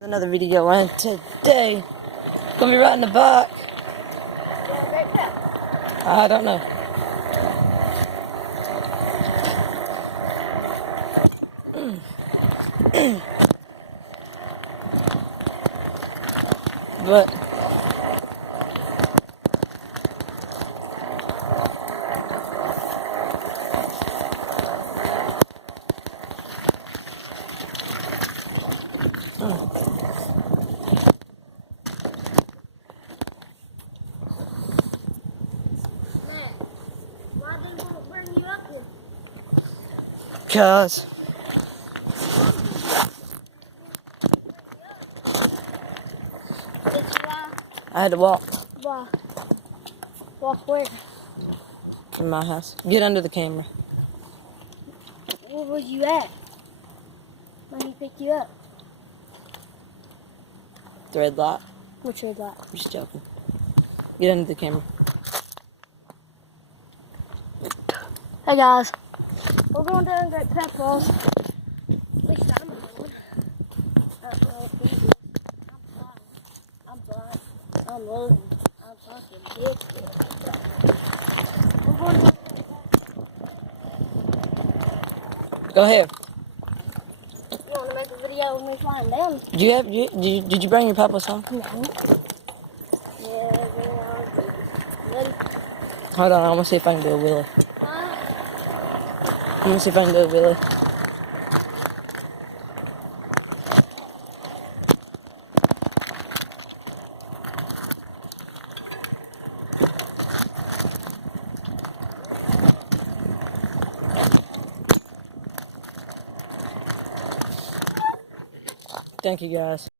Another video on today. Gonna be right in the back. I don't know. But cause I had to walk Walk where? in my house. Get under the camera. Where was you at when he picked you up? The red light. Which red light? I'm just joking. Get under the camera. Hey guys, we're going down Great Pep Falls. At least I'm going. I don't know if he is. I'm blind. I'm loading. I'm fucking big. We're going to Go ahead. You want to make a video of me flying down? Did you bring your papa's home? No. Yeah, ready? Hold on, I'm gonna see if I can do a wheelie. I'm gonna see if I can do a wheelie. Thank you guys.